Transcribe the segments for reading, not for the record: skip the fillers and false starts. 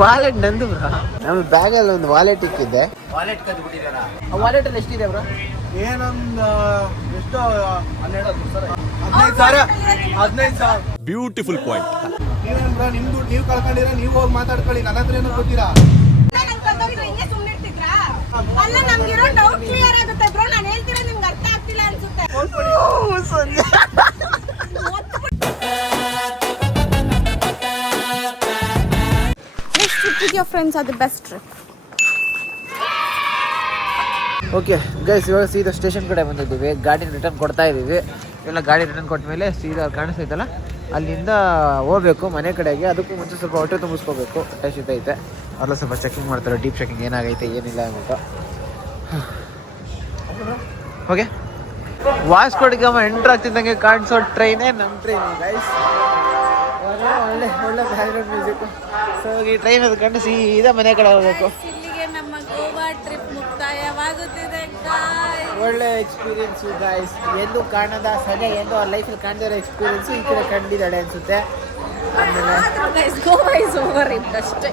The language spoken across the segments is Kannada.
ವಾಲೆಟ್ ನಂದು ಬ್ರೋ. ನಮ್ಮ ಬ್ಯಾಗಲ್ಲಿ ಒಂದು ವಾಲೆಟ್ ಇಕ್ಕಿದ್ದೆ. ವಾಲೆಟ್ ಕದ್ದು ಬಿಟ್ಟಿದ್ದಾರಾ? ಆ ವಾಲೆಟ್ ಅಲ್ಲಿ ಎಷ್ಟಿದೆ ಬ್ರೋ? ಏನೊಂದು ಎಷ್ಟು 15,000. Beautiful point. ನೀವೇನ್ ಬ್ರೋ ನಿಮ್ದು ನೀವು ಕಳ್ಕೊಂಡಿರ ನೀವು ಹೋಗಿ ಮಾತಾಡ್ಕೊಳ್ಳಿ, ನನ್ನ ಹತ್ರ ಏನೋ ಗೊತ್ತಿರಾ? ಅಲ್ಲ ನಮ್ಗಿರೋ ಡೌಟ್ ಕ್ಲಿಯರ್ ಆಗುತ್ತೆ ಬ್ರೋ. ನಾನು ಹೇಳ್ತಿರೋದು ನಿಮ್ಗೆ ಅರ್ಥ ಆಗ್ತಿಲ್ಲ ಅನ್ಸುತ್ತೆ. Next trip with your friends are the best trip. Okay guys, ಇವಾಗ ಸೀದಾ ಸ್ಟೇಷನ್ ಕಡೆ ಬಂದಿದ್ದೀವಿ. ಗಾಡಿ ರಿಟರ್ನ್ ಕೊಡ್ತಾ ಇದ್ದೀವಿ. ಇವೆಲ್ಲ ಗಾಡಿ ರಿಟರ್ನ್ ಕೊಟ್ಟ ಮೇಲೆ ಸೀದಾ ಕಾಣಿಸ್ತೈತಲ್ಲ ಅಲ್ಲಿಂದ ಹೋಗ್ಬೇಕು ಮನೆ ಕಡೆಗೆ. ಅದಕ್ಕೂ ಮುಂಚೆ ಸ್ವಲ್ಪ ಹೊಟ್ಟೆ ತುಂಬಿಸ್ಕೋಬೇಕು. ಹೊಟ್ಟೆ ಸಿಗ್ತೈತೆ. ಅಲ್ಲ ಸ್ವಲ್ಪ ಚೆಕಿಂಗ್ ಮಾಡ್ತಾರೆ, ಡೀಪ್ ಚೆಕಿಂಗ್ ಏನಾಗೈತೆ ಏನಿಲ್ಲ ಅಂದ್ಬಿಟ್ಟು. ಓಕೆ, ವಾಸ್ಕೋಡಿಗಾಮ ಎಂಟ್ರ್ ಆಗ್ತಿದ್ದಂಗೆ ಕಾಣಿಸೋ ಟ್ರೈನೇ ನಮ್ಮ ಟ್ರೈನ್ ಗೈಸ್. ಒಳ್ಳೆ ಒಳ್ಳೆ ಬ್ಯಾಕ್ಗ್ರೌಂಡ್ ಮ್ಯೂಸಿಕ್. ಸೊ ಈ ಟ್ರೈನ್ ಅದು ಕಂಡು ಸೀದಾ ಮನೆ ಕಡೆ ಹೋಗ್ಬೇಕು. ಇಲ್ಲಿಗೆ ನಮ್ಮ ಗೋವಾ ಟ್ರಿಪ್ ಮುಕ್ತಾಯವಾಗುತ್ತಿದೆ. ಒಳ್ಳೆ ಎಕ್ಸ್ಪೀರಿಯನ್ಸು ಗೈಸ್. ಎಂದು ಕಾಣದ ಸನೆ ಎಂದು ಅವ್ರ ಲೈಫಲ್ಲಿ ಕಾಣದಿರೋ ಎಕ್ಸ್ಪೀರಿಯನ್ಸು ಈ ಕಡೆ ಕಂಡಿದ್ದಾಳೆ ಅನ್ಸುತ್ತೆ. ಆಮೇಲೆ ಗೋವಾ ಇಸ್ ಓವರ್ ಇಟ್ ಅಷ್ಟೇ.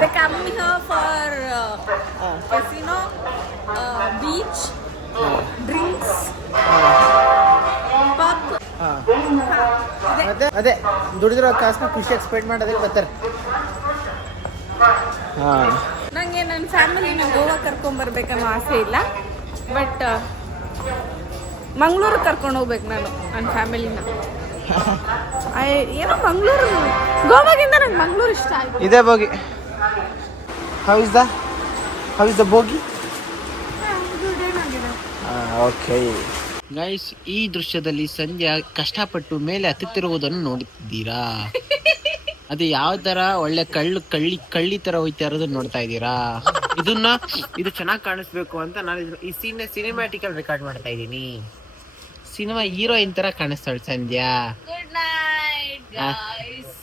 They come here for casino, beach, drinks, pub. ಅದೇ ದುಡಿದಿರೋ ಕಾಸನ್ನ ಖುಷಿಯಾಗಿ ಸ್ಪೆಂಡ್ ಮಾಡೋದಕ್ಕೆ ಬರ್ತಾರೆ. ನನಗೆ ನನ್ನ ಫ್ಯಾಮಿಲಿನ ಗೋವಾ ಕರ್ಕೊಂಬರ್ಬೇಕನ್ನೋ ಆಸೆ ಇಲ್ಲ, ಬಟ್ ಮಂಗಳೂರು ಕರ್ಕೊಂಡು ಹೋಗ್ಬೇಕು ನಾನು ನನ್ನ ಫ್ಯಾಮಿಲಿನ. ಏನೋ ಮಂಗಳೂರು, ಗೋವಾಗಿಂತ ನಂಗೆ ಮಂಗಳೂರು ಇಷ್ಟ ಆಯ್ತು. ಇದೇ bogie. How is the bogie? Okay guys, ಈ ದೃಶ್ಯದಲ್ಲಿ ಸಂಧ್ಯಾ ಕಷ್ಟಪಟ್ಟು ಮೇಲೆ ಹತ್ತುತ್ತಿರುವುದನ್ನು ನೋಡುತ್ತಿದ್ದೀರಾ. ಅದು ಯಾವ ತರ ಒಳ್ಳೆ ಕಳ್ಳಿ ತರ ಹೋಯ್ತಾ ಇರೋದನ್ನ ನೋಡ್ತಾ ಇದ್ದೀರಾ. ಇದು ಚೆನ್ನಾಗಿ ಕಾಣಿಸ್ಬೇಕು ಅಂತ ನಾನು ಈ ಸಿನಿಮ್ಯಾಟಿಕಲ್ ರೆಕಾರ್ಡ್ ಮಾಡ್ತಾ ಇದ್ದೀನಿ. ಸಿನಿಮಾ ಹೀರೋಯಿನ್ ತರ ಕಾಣಿಸ್ತಾಳೆ Sandhya. Good night guys.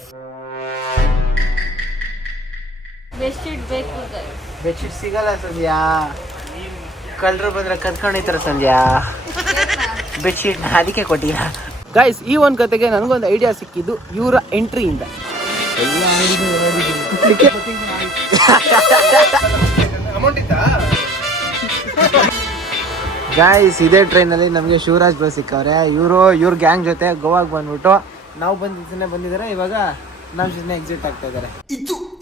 Bedsheet ಬೇಕು ಗೈಸ್. ಬೆಡ್ಶೀಟ್ ಸಿಗಲ್ಲ ಸಂಧ್ಯಾ. ಕಳ್ಳರು ಬಂದ್ರೆ ಕದ್ಕೊಂಡಿರ್ತಾರ ಸಂಧ್ಯಾ. ಬೆಡ್ಶೀಟ್ ಅದಕ್ಕೆ ಕೊಟ್ಟಿಲ್ಲ ಗೈಸ್. ಈ ಒಂದು ಕತೆಗೆ ನನಗೊಂದು ಐಡಿಯಾ ಸಿಕ್ಕಿದ್ದು ಇವರ ಎಂಟ್ರಿಯಿಂದ. ಗೈಸ್, ಇದೇ ಟ್ರೈನಲ್ಲಿ ನಮಗೆ ಶಿವರಾಜ್ ಬಸ್ ಸಿಕ್ಕವ್ರೆ. ಇವ್ರ ಗ್ಯಾಂಗ್ ಜೊತೆ ಗೋವಾಗೆ ಬಂದ್ಬಿಟ್ಟು ನಾವು ಬಂದಿದ್ದಾರೆ. ಇವಾಗ ನಮ್ಮ ಜೊತೆ ಎಕ್ಸಿಟ್ ಆಗ್ತಾ ಇದ್ದಾರೆ.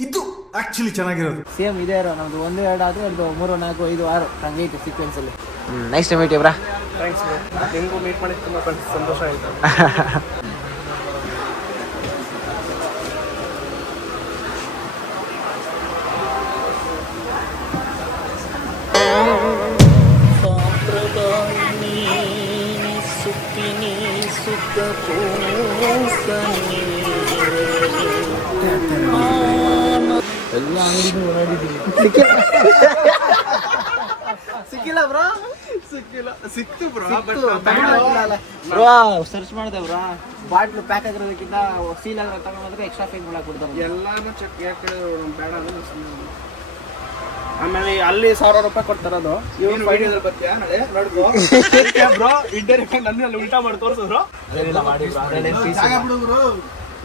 ಇದು ಆಕ್ಚುಲಿ ಚೆನ್ನಾಗಿರೋದು. ಸೇಮ್ ಇದೇ ಇರೋ ನಮ್ದು 1 2 ಆದ್ರೆ 2 3 4 5 6 ಹಂಗೈತೆ ಸೀಕ್ವೆನ್ಸ್ ಅಲ್ಲಿ. Nice to meet you bro. Thanks bro. ನಿಮಗೂ ಮೀಟ್ ಮಾಡಿ ತುಂಬಾ ಸಂತೋಷ ಆಯಿತು. ಎಲ್ಲ ಅಂಗಡಿನೂ ಓಡಾಡಿದ್ದೀನಿ. ಸಿಕ್ಕಿಲ್ಲ ಬ್ರೋ. ಸಿಕ್ತು ಬ್ರೋ. ಬ್ರೋ ಸರ್ಚ್ ಮಾಡಿದೆ ಬ್ರೋ. ಬಾಟ್ಲು ಪ್ಯಾಕ್ ಆಗಿರೋದಕ್ಕಿಂತ ಸೀಲ್ ಆಗಿರೋ ತಗೊಂಡ್ರೆ ಎಕ್ಸ್ಟ್ರಾ ಫೈನ್ ಮಾಡಕ್ ಬಿಡ್ತಾರೆ. ಎಲ್ಲಾನು ಚೆಕ್ ಯಾಕೆ ಬೇಡ ಅಂದ್ರೆ ಆಮೇಲೆ ಅಲ್ಲಿ 1,000 ರೂಪಾಯಿ ಕೊಡ್ತಾರದು. ಇವ್ರು ವಿಡಿಯೋದಲ್ಲಿ ಬರ್ತೀಯಾ ನಾಳೆ ನೋಡ್ಕೋ ಬ್ರೋ. ಇಂಟರ್ವ್ಯೂ ನನ್ನ ಅಲ್ಲಿ ಉಲ್ಟಾ ಮಾಡಿ ತೋರಿಸಿದ್ರು.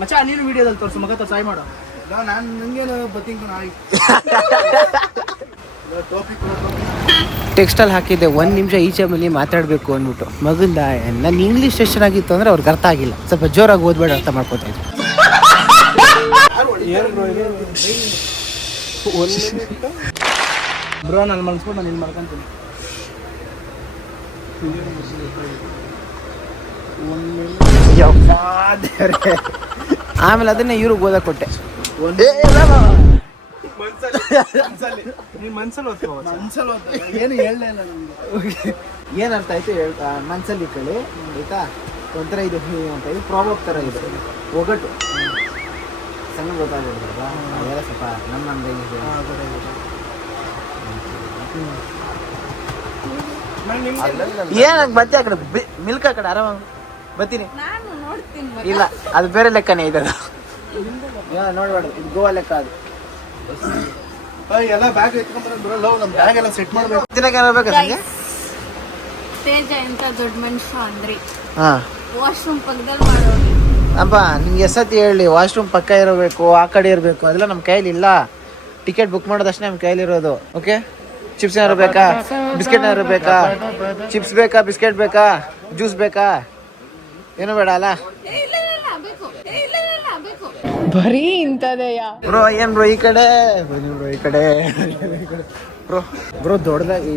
ಮಚ್ಚ ನೀನು ವಿಡಿಯೋದಲ್ಲಿ ತೋರಿಸು ಮಗ. ಸಹಾಯ ಮಾಡು. ನಾನು ನಂಗೇನು ಬತ್ತಿಂಗ್ ನಾಯಿ ಟೆಕ್ಸ್ಟಲ್ಲಿ ಹಾಕಿದ್ದೆ 1 ನಿಮಿಷ ಈಚೆ ಮೇಲೆ ಮಾತಾಡಬೇಕು ಅಂದ್ಬಿಟ್ಟು. ಮಗಂದ ನನ್ನ ಇಂಗ್ಲೀಷ್ ಸೆಷನ್ ಆಗಿತ್ತು ಅಂದರೆ ಅವ್ರಿಗೆ ಅರ್ಥ ಆಗಿಲ್ಲ. ಸ್ವಲ್ಪ ಜೋರಾಗಿ ಓದ್ಬೇಡ, ಅರ್ಥ ಮಾಡ್ಕೋತಾ ಇದ್ರು. ಬ್ರೋ ನಾನು ಮಲ್ಸ್ಬಿಟ್ಟು ನಾನು ಇಲ್ಲಿ ಮಾಡ್ಕೊಂತೀನಿ. ಆಮೇಲೆ ಅದನ್ನೇ ಇವ್ರಿಗೆ ಓದಕ್ಕೆ ಕೊಟ್ಟೆ. ಏನು ಹೇಳಲೇ ಇಲ್ಲ ನಮ್ಗೆ. ಏನು ಅರ್ಥ ಆಯ್ತು ಮನ್ಸಲ್ಲಿ ಇಟ್ಕೊಳ್ಳಿ ಆಯ್ತಾ. ಒಂಥರ ಇದು ಅಂತ ಇದು ಪ್ರಾಬ್ಲಮ್ ಥರ ಇದೆ. ಒಗಟು ಸಣ್ಣ ಗೊತ್ತಾಗ್ಬಿಡ್ತದ. ಅದೆಲ್ಲ ಸ್ವಲ್ಪ ನಮ್ಮ ಏನಾಗ ಬತ್ತಿ ಆ ಕಡೆ ಮಿಲ್ಕ್ ಆ ಕಡೆ ಆರಾಮ ಬತ್ತೀನಿ. ಇಲ್ಲ ಅದು ಬೇರೆ ಲೆಕ್ಕನೇ ಇದೆ. ನೋಡ್ಬೇಡ, ಇದು ಗೋವಾ ಲೆಕ್ಕ. ಅದು ಎಲ್ಲ ಬ್ಯಾಗ್ ಎತ್ಕೊಂಡ್ಬರೋ ನಮ್ಮ ಬ್ಯಾಗ್ ಎಲ್ಲ ಸೆಟ್ ಮಾಡಬೇಕು. ತೇಜ ಎಂತ ದೊಡ್ಡ ಮನುಷ್ಯ ಅಂದ್ರೆ ಹಾ ವಾಶ್ರೂಮ್ ಪಕ್ಕದಲ್ಲಿ ಮಾಡೋದು. ಅಪ್ಪ ನಿಮ್ಗೆ ಎಷ್ಟೊತ್ತಿ ಹೇಳಿ ವಾಶ್ರೂಮ್ ಪಕ್ಕ ಇರಬೇಕು, ಆ ಕಡೆ ಇರಬೇಕು, ಅದೆಲ್ಲ ನಮ್ಮ ಕೈಯಲ್ಲಿ ಇಲ್ಲ. ಟಿಕೆಟ್ ಬುಕ್ ಮಾಡೋದಷ್ಟೇ ನಮ್ಮ ಕೈಲಿರೋದು. ಓಕೆ, ಚಿಪ್ಸ್ ಏನಾದ್ರು ಬೇಕಾ, ಬಿಸ್ಕೆಟ್ ಏನಾದ್ರು ಬೇಕಾ, ಚಿಪ್ಸ್ ಬೇಕಾ, ಬಿಸ್ಕೆಟ್ ಬೇಕಾ, ಜ್ಯೂಸ್ ಬೇಕಾ, ಏನು ಬೇಡ ಅಲ್ಲ? ಬರೀ ಇಂಥದೆಯಾ ಬ್ರೋ? ಏನ್ ಬ್ರೋ ಈ ಕಡೆ, ಬ್ರೋ ಈ ಕಡೆ ಬ್ರೋ ದೊಡ್ಡದಾಗಿ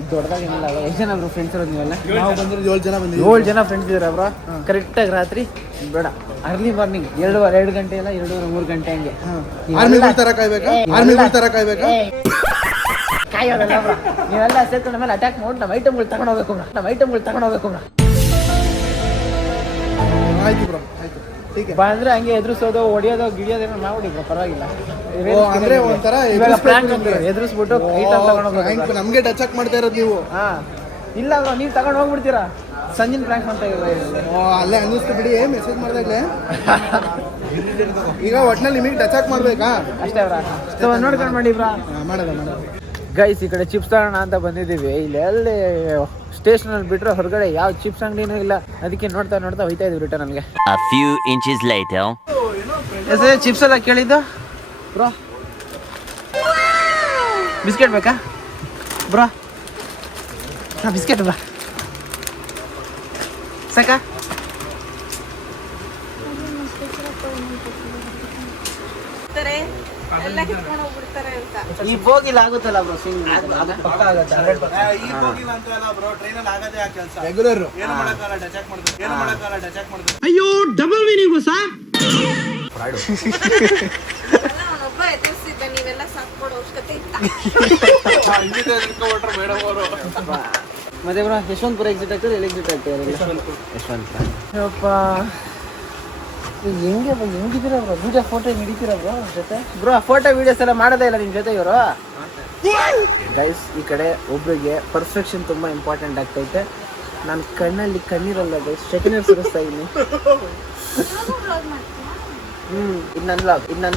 ಏನಿಲ್ಲ. ಎಷ್ಟು ಜನ ಬ್ರೋ ಫ್ರೆಂಡ್ಸ್ ಇರೋದು ನೀವೆಲ್ಲ? ನಾವು ಬಂದಿರೋದು 7 ಜನ ಬಂದಿದ್ದೀವಿ. 7 ಜನ ಫ್ರೆಂಡ್ಸ್ ಇದ್ದೀರಾ ಬ್ರೋ? ಕರೆಕ್ಟಾಗಿ ರಾತ್ರಿ ಬೇಡ, ಅರ್ಲಿ ಮಾರ್ನಿಂಗ್ 2 ಗಂಟೆ ಇಲ್ಲ 2-3 ಗಂಟೆ ಹಂಗೆ ಆರ್ಮಿಗಳ ತರ ಕಾಯ್ಬೇಕಾ? ಕಾಯೋದಲ್ಲ ಬ್ರೋ, ನೀವೆಲ್ಲ ಸೇರ್ಕೊಂಡು ಮೇಲೆ ಅಟ್ಯಾಕ್ ಮಾಡಿ ನಮ್ಮ ಐಟಮ್ಗಳು ತಗೊಂಡೋಗ್ಬೇಕು ಬ್ರೋ. ಆಯ್ತು ಬ್ರೋ, ಆಯ್ತು. ಬಾ ಅಂದ್ರೆ ಹಂಗೆ ಎದುರಿಸೋದು, ಹೊಡಿಯೋದು, ಗಿಡಿಯೋದೇನೋ ಮಾಡ್ಬಿಡಿ ಬ್ರೋ, ಪರವಾಗಿಲ್ಲ. ಅಂದ್ರೆ ಒಂಥರ ಎದುರಿಸ್ಬಿಟ್ಟು ಐಟಮ್ ತಗೊಂಡೋಗ್ಬೇಕು. ನಮ್ಗೆ ಟಚ್ ಅಪ್ ಮಾಡ್ತಾ ಇರೋದು ನೀವು. ಹಾ ಇಲ್ಲ ಬ್ರೋ, ನೀವು ತಗೊಂಡು ಹೋಗ್ಬಿಡ್ತೀರಾ. ಸಂಜಿನ ಪ್ರ್ಯಾಂಕ್ ಅಂತ ಅಲ್ಲೇ ಅನ್ನಿಸ್ತು ಬಿಡಿ, ಮೆಸೇಜ್ ಮಾಡ್ದಾಗ್ಲೆ. ಈಗ ಒಟ್ನಲ್ಲಿ ನಿಮಗೆ ಟಚ್ ಅಪ್ ಮಾಡ್ಬೇಕಾ? ಅಷ್ಟೇ ಬ್ರಾ, ನೋಡ್ಕೊಂಡು ಮಾಡಿ ಬ್ರಾ. ಮಾಡೋದ ಗೈಸ್, ಈ ಕಡೆ ಚಿಪ್ಸ್ ತಗೋಣ ಅಂತ ಬಂದಿದ್ದೀವಿ. ಇಲ್ಲಿ ಎಲ್ಲಿ ಸ್ಟೇಷನಲ್ಲಿ ಬಿಟ್ರೆ ಹೊರಗಡೆ ಯಾವ ಚಿಪ್ಸ್ ಅಂಗಡಿನೂ ಇಲ್ಲ. ಅದಕ್ಕೆ ನೋಡ್ತಾ ಹೋಯ್ತಾ ಇದೀವಿ ರಿಟರ್ನ್ ನಮಗೆ. A few inches later. Chips ಎಲ್ಲ ಕೇಳಿದ್ದು ಬ್ರೋ. ಬಿಸ್ಕೆಟ್ ಬೇಕಾ ಬ್ರೋ? ಬಿಸ್ಕೆಟ್ ಬ್ರಾ ಸಾಕಾ? ಎಲ್ಲ ಕಿತ್ಕೊಂಡು ಹೋಗ್ಬಿಡ್ತಾರೆ ಅಂತ. ಈ ಬೋಗಿಲ್ ಆಗುತ್ತಲ್ಲ ಬ್ರೋ? ರೆಗ್ಯುಲರ್ ಅಯ್ಯೋ, ಡಬಲ್ ಮೀನಿಂಗ್ ಸಾ. ಅವನೊಬ್ಬ ಎದುರಿಸಿದ್ದ, ನೀವೆಲ್ಲ ಸಾಕ್ಕೊಡೋ ಅವಶ್ಯಕತೆ ಇಲ್ಲ. ಮತ್ತೆ ಬ್ರೋ, ಯಶವಂತಪುರ ಎಕ್ಸಿಟ್ ಆಗ್ತದೆ, ಎಲ್ಲಿ ಎಕ್ಸಿಟ್ ಆಗ್ತದೆ? ಯಶವಂತಪುರ. ಹೆಂಗಿದ್ದೀರಾ ಬ್ರೋ? ವಿಡಿಯೋ ಫೋಟೋ ಹಿಡಿತೀರಾ ಬ್ರೋ ಜೊತೆ? ಬ್ರೋ ಫೋಟೋ ವಿಡಿಯೋಸ್ ಎಲ್ಲ ಮಾಡೋದೇ ಇಲ್ಲ ನಿಮ್ಮ ಜೊತೆ ಇವರು. ಗೈಸ್, ಈ ಕಡೆ ಒಬ್ರಿಗೆ ಪರ್ಫೆಕ್ಷನ್ ತುಂಬಾ ಇಂಪಾರ್ಟೆಂಟ್ ಆಗ್ತೈತೆ. ನಾನು ಕಣ್ಣಲ್ಲಿ ಕಣ್ಣೀರಲ್ಲ ಗೈಸ್, ಶೆಕೆಂಡ್ ಸುರಿಸ್ತಾ ಇದ್ದೀನಿ. ಇದು ನನ್ನ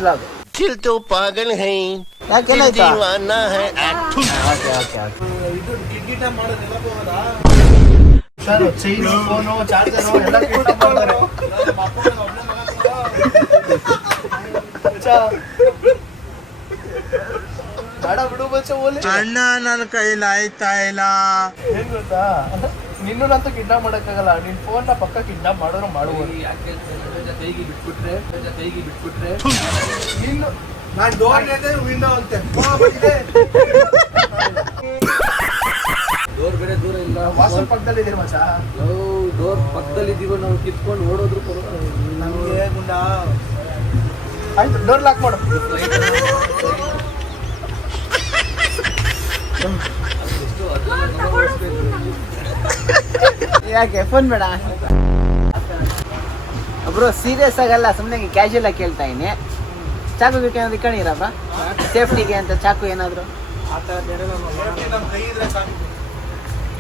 ವ್ಲಾಗ್. दिल तो पागल है, दीवाना है. ಇದು ಗಿಡ್ಗಿಟ ಮಾಡೋದೆಲ್ಲ ಹೋಗೋದಾ ಸರ್? ಚೈನು, ಫೋನು, ಚಾರ್ಜರು ಎಲ್ಲ ಕಿಟ್ ಮಾಡ್ತಾರೆ. ಬೇಡ ಬಿಡು ಬಚ್ಚ, ಓಲಿ ಅಣ್ಣ, ನನ್ನ ಕೈಲಿ ಆಯ್ತಾ ಇಲ್ಲ. ಏನ್ ಗೊತ್ತಾ, ನಿನ್ನಂತೂ ಕಿಡ್ನಾಪ್ ಮಾಡಕ್ಕಾಗಲ್ಲ. ನಿನ್ ಫೋನ್ ನ ಪಕ್ಕ ಕಿಡ್ನಾಪ್ ಮಾಡೋರು ಮಾಡುವುದು. ಕೈಗೆ ಬಿಟ್ಬಿಟ್ರೆ ನಿನ್ನು ನಾನು ಡೋರ್ ವಿಂಡೋ ಅಂತೆ. ಡೋರ್ ಬೇರೆ ದೂರ ಇಲ್ಲ, ವಾಸಲ್ ಪಕ್ಕದಲ್ಲಿ ಇದೀರಿ ಮಚ್ಚ. ಡೋರ್ ಪಕ್ಕದಲ್ಲಿ ಇದೀವಿ ನಾವು, ಕಿತ್ಕೊಂಡು ಓಡೋದ್ರು ನಮಗೆ ಗುಂಡ. ಆಯ್ತು, ಡೋರ್ ಲಾಕ್ ಮಾಡು. ಯಾಕೆ ಫೋನ್ ಬೇಡ ಬ್ರೋ? ಸೀರಿಯಸ್ ಆಗಲ್ಲ, ಸುಮ್ಮನೆ ಕ್ಯಾಶುಯಲ್ ಆಗಿ ಕೇಳ್ತಾ ಇದೀನಿ. ಚಾಕು ಏನಾದ್ರು ಇಕ್ಕಣಿರಪ್ಪ ಸೇಫ್ಟಿಗೆ ಅಂತ? ಚಾಕು ಏನಾದ್ರು ನಮ್ಮ ಕೈ ಇದ್ರೆ ಸಾಕು,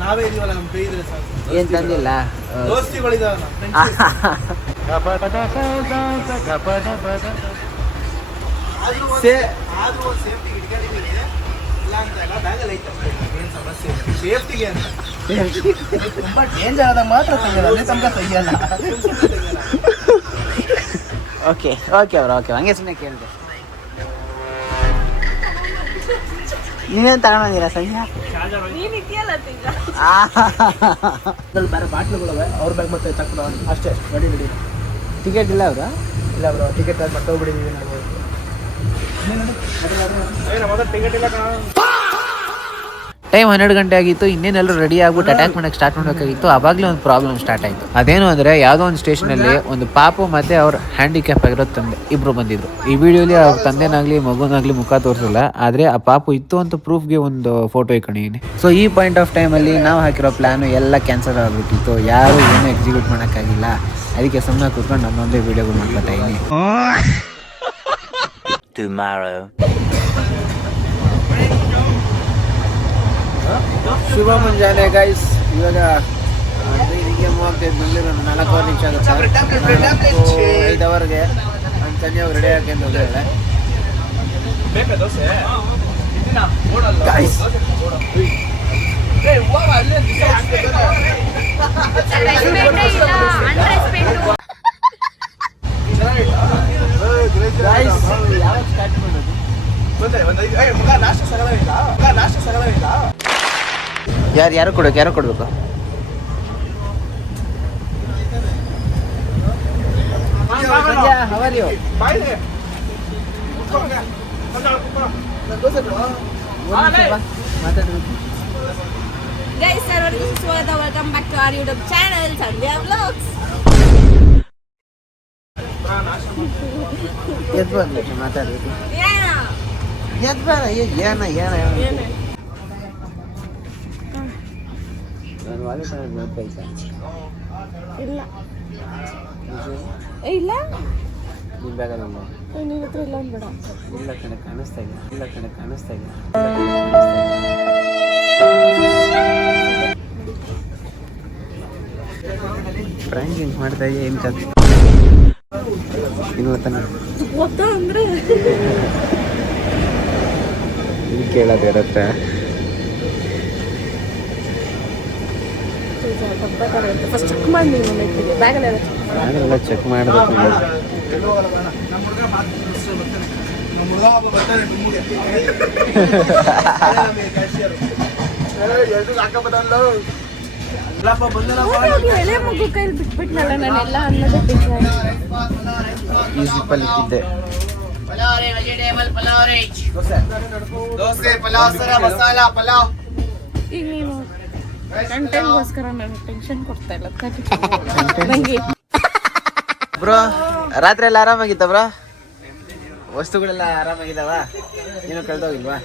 ನಾವೇ ಇದೀವಲ್ಲ, ನಮ್ಮ ಕೈ ಇದ್ರೆ ಸಾಕು. ಏನ್ ತಂದಿಲ್ಲ? ದೋಸ್ತಿಗಳಿದಾವ. ಆದ್ರೂ ಒಂದು ಸೇಫ್ಟಿ ಇಟ್ಕೊಂಡಿದ್ದೀವಿ. ಇಲ್ಲ ಅಂತ ಎಲ್ಲ ಬ್ಯಾಗಲ್ಲಿ ಐತೆ, ಏನು ಸಮಸ್ಯೆ ಸೇಫ್ಟಿಗೆ ಅಂತ. ತುಂಬಾ ಡೇಂಜರ್ ಆದಾಗ ಮಾತ್ರ ತೆಗಿಯೋದು, ತನಕ ತೆಗಿಯಲ್ಲ. ಓಕೆ ಬ್ರೋ, ಓಕೆ, ಹಂಗೆ ಸುಮ್ಮನೆ ಕೇಳಿದೆ. ನೀವೇನು ತಗೊಂಡಿದ್ದೀರಾ ಸಂಜೆ? ನೀನ್ ಇದೆಯಲ್ಲ ಈಗ. ಬೇರೆ ಬಾಟ್ಲುಗಳವೆ, ಅವ್ರ ಬ್ಯಾಗ್ ಮತ್ತೆ ತಕ್ಕಡ ಅಷ್ಟೇ. ರೆಡಿ. ಟಿಕೆಟ್ ಇಲ್ಲ ಅವ್ರ? ಇಲ್ಲ ಬ್ರೋ, ಟಿಕೆಟ್ ಮತ್ತೆ ಹೋಗ್ಬಿಟ್ಟಿದ್ದೀವಿ ನಾವು. ಟಿಕೆಟ್ ಇಲ್ಲ ಕಣ. ಟೈಮ್ 12 ಗಂಟೆ ಆಗಿತ್ತು. ಇನ್ನೇನೆಲ್ಲರೂ ರೆಡಿ ಆಗ್ಬಿಟ್ಟು ಅಟ್ಯಾಕ್ ಮಾಡಕ್ಕೆ ಸ್ಟಾರ್ಟ್ ಮಾಡಬೇಕಾಗಿತ್ತು. ಆವಾಗಲೇ ಒಂದು ಪ್ರಾಬ್ಲಮ್ ಸ್ಟಾರ್ಟ್ ಆಯಿತು. ಅದೇನು ಅಂದರೆ, ಯಾವುದೋ ಒಂದು ಸ್ಟೇಷನಲ್ಲಿ ಒಂದು ಪಾಪು ಮತ್ತು ಅವ್ರ ಹ್ಯಾಂಡಿಕ್ಯಾಪ್ ಆಗಿರೋ ತಂದೆ ಇಬ್ಬರು ಬಂದಿದ್ರು. ಈ ವಿಡಿಯೋಲಿ ಅವ್ರ ತಂದೆನಾಗಲಿ ಮಗುನಾಗಲಿ ಮುಖ ತೋರಿಸಿಲ್ಲ, ಆದರೆ ಆ ಪಾಪು ಇತ್ತು ಅಂತ ಪ್ರೂಫ್ಗೆ ಒಂದು ಫೋಟೋ ಇಟ್ಕೊಂಡಿದ್ದೀನಿ. ಸೊ ಈ ಪಾಯಿಂಟ್ ಆಫ್ ಟೈಮಲ್ಲಿ ನಾವು ಹಾಕಿರೋ ಪ್ಲ್ಯಾನು ಎಲ್ಲ ಕ್ಯಾನ್ಸಲ್ ಆಗಿಬಿಟ್ಟಿತ್ತು. ಯಾರು ಏನೂ ಎಕ್ಸಿಕ್ಯೂಟ್ ಮಾಡೋಕ್ಕಾಗಿಲ್ಲ. ಅದಕ್ಕೆ ಸುಮ್ಮನೆ ಕೂತ್ಕೊಂಡು ನನ್ನೊಂದೇ ವೀಡಿಯೋಗಳು ಮಾಡ್ಕೊತಾ ಇದ್ದೀನಿ. Tomorrow. ಶುಭ ಮುಂಜಾನೆ ಗೈಸ್. ಇವಾಗ ಹೀಗೆ ಮೂವತ್ತೈದು ಬಂದಿರೋ 4 ನಿಮಿಷ ಆಗುತ್ತೆ. 5 ಅವರ್ಗೆ ನನ್ನ ತಂದೆ ಅವ್ರು ರೆಡಿ ಹಾಕಿ ಅಂತ ಹೋಗಿದ್ದಾಳೆ. ಯಾವಾಗ ಸ್ಟಾರ್ಟ್ ಮಾಡೋದು? ಯಾರು ಕೊಡ್ಬೇಕು How are you? ಗೈಸ್ ಸರ್ವರಿಗೂ ಸ್ವಾಗತ. Welcome back to our YouTube channel Sandhya vlogs. ಮಾತಾಡ್ಬೇಕು ಇಲ್ಲ ಇಲ್ಲ ನಿಮ್ ಬ್ಯಾಗಲ್ಲ ನಿನ್ನ ಹತ್ರ ಇಲ್ಲ ಬೇಡ. ಇಲ್ಲ ಕಣೆ ಕಾಣಿಸ್ತಾ ಇಲ್ಲ ಫ್ರ್ಯಾಂಕಿಂಗ್ ಮಾಡ್ತಾ ಇದೆಯಾ ಏನು ಕಥೆ ಇನ್ನು ಗೊತ್ತಾ ಅಂದ್ರೆ ಇದು ಕೇಳೋದು ಯಾರ ಹತ್ರ ಫಸ್ಟ್ ಚೆಕ್ ಮಾಡಿ ನೀವು ಬ್ಯಾಗಲ್ಲಿ ನಾನೆಲ್ಲ ಚೆಕ್ ಮಾಡಬೇಕು ಎಳೆ ಮಗು ಕೈಲಿ ಬಿಟ್ಬಿಟ್ನಲ್ಲ ನಾನೆಲ್ಲ ಅನ್ನೋದೇ ಬೇಜಾರು. ಈ ಜಿಪ್ಪಲ್ಲಿ ಇಟ್ಟಿದ್ದೆ ಈಗ ನೀನು ಕಂಟೆಂಟ್ಗೋಸ್ಕರ ನನಗೆ ಟೆನ್ಷನ್ ಕೊಡ್ತಾ ಇಲ್ಲ ನಂಗೆ. ಬ್ರೋ ರಾತ್ರಿ ಎಲ್ಲ ಆರಾಮಾಗಿತ್ತ ಬ್ರೋ? ವಸ್ತುಗಳೆಲ್ಲ ಆರಾಮಾಗಿದ್ದಾವ? ಏನೋ ಕಳ್ದೋಗಿಲ್ವಾ?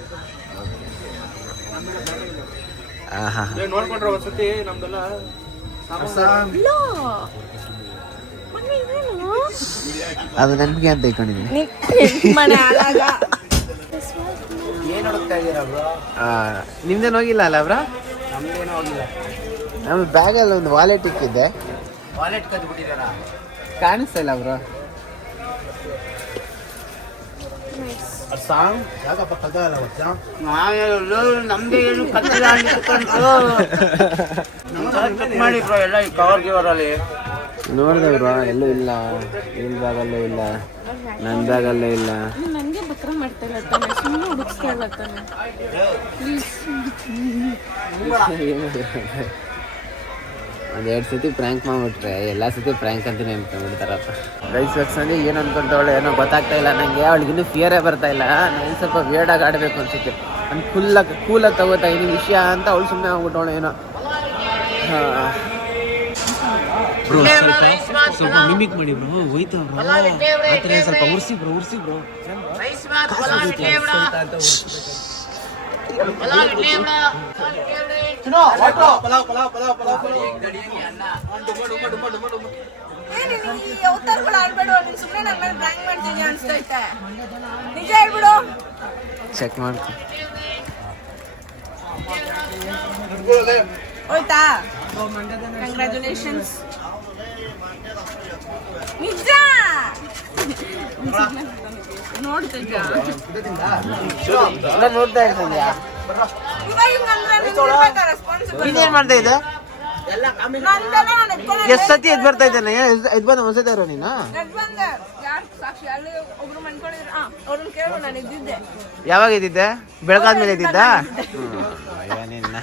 ನೋಡ್ಕೊಂಡ್ರೆ ಒಂದ್ಸತಿ ನಮ್ದೆಲ್ಲ ಅದು ನೆನಪಿಗೆ ಅಂತ ಇಟ್ಕೊಂಡಿದ್ದೀನಿ. ಏನ್ ಹುಡುಕ್ತಾ ಇದೀರಾ ಬ್ರೋ? ನಿಮ್ದೇನು ಹೋಗಿಲ್ಲ ಅಲ್ಲ ಬ್ರೋ? ನಮ್ದೇನೂ ಹೋಗಿಲ್ಲ. ನಮ್ಮ ಬ್ಯಾಗಲ್ಲಿ ಒಂದು ವಾಲೆಟ್ ಇಕ್ಕಿದ್ದೆ, ವಾಲೆಟ್ ಕದ್ದು ಬಿಟ್ಟಿದಾರಾ? ಕಾಣಿಸ್ತಾ ಇಲ್ಲ ಬ್ರೋ. ಸಾಂಗ್ ಯಾಕಪ್ಪ ಕದ್ದಲ್ಲ ಗೊತ್ತಾ? ನಮ್ದೇ ಏನು ಕತ್ತಿಲ್ಲ ಮಾಡಿ ಬ್ರೋ ಎಲ್ಲ ಈ ಕವರ್ ಗಿವರಲ್ಲಿ ನೋಡಿದೆ ಬ್ರೋ, ಎಲ್ಲೂ ಇಲ್ಲ. ನಿಮ್ಮ ಬ್ಯಾಗಲ್ಲೂ ಇಲ್ಲ, ನನ್ನ ಬ್ಯಾಗಲ್ಲೂ ಇಲ್ಲ. ನನಗೆ ಬಕ್ರ ಮಾಡ್ತಾ ಇಲ್ಲ ತಾನೆ, ಸುಮ್ಮನೆ ಹುಡುಕ್ಸ್ತಾ ಇಲ್ಲ ತಾನೆ. ಒಂದೆರಡು ಸತಿ ಪ್ರ್ಯಾಂಕ್ ಮಾಡ್ಬಿಟ್ರೆ ಎಲ್ಲ ಸತಿ ಪ್ರ್ಯಾಂಕ್ ಅಂತ ನೆನ್ಕೊಂಡ್ಬಿಡ್ತಾರಪ್ಪ. ಗೈಸ್ ಸಂಜೆ ಏನು ಅನ್ಕೊಂತವಳೆ ಏನೋ ಗೊತ್ತಾಗ್ತಾ ಇಲ್ಲ ನನಗೆ. ಅವಳಿಗಿನ್ನೂ ಫಿಯರೇ ಬರ್ತಾ ಇಲ್ಲ. ನಾನು ಸ್ವಲ್ಪ ವೇರ್ಡಾಗಿ ಆಡಬೇಕು ಅನ್ಸುತ್ತೆ. ನಾನು ಕೂಲಾಗಿ ತಗೋತಾ ಇದ್ದೀನಿ ವಿಷಯ ಅಂತ ಅವಳು ಸುಮ್ಮನೆ ಆಗ್ಬಿಟ್ಟವಳು ಏನೋ. ಸ್ವಲ್ಪ ಮಿಮಿಕ್ ಮಾಡಿ ಬ್ರೋ, ಹೋಯ್ತಾ ಬ್ರೋ ಆ ಥರ ಸ್ವಲ್ಪ ಉರ್ಸಿ ಬ್ರೋ ಚೆಕ್ ಮಾಡ್ಕೊ. ಹೋಯ್ತಾ? ಕಂಗ್ರ್ಯಾಚುಲೇಷನ್ಸ್. ನಿಜ ನೋಡ್ತಾ ಇದ್ಯಾ? ನೋಡ್ತಾ ಇರ್ತೀಯಾ? ಇವಾಗ ಹಿಂಗಂದ್ರೆ ನಿಂಗೆ ಇರ್ಬೇಕಾ responsible? ನೀನೇನ್ ಮಾಡ್ತಾ ಇದ್ದೆ? ಎಷ್ಟು ಸತಿ ಎದ್ ಬರ್ತಾ ಇದ್ದಾನೆ? ಎದ್ ಬಂದ ಒಂದ್ಸತಿ ಇರೋ ನೀನು? ಸಾಕ್ಷಿ ಅಲ್ಲಿ ಒಬ್ರು ಮನ್ಕೊಂಡಿದ್ರು, ಅವ್ರನ್ನ ಕೇಳು. ನಾನು ಇದ್ದಿದ್ದೆ. ಯಾವಾಗ ಇದ್ದಿದ್ದೆ? ಬೆಳಗಾದ್ಮೇಲೆ ಇದ್ದಿದ್ದ? ಏನಿಲ್ಲ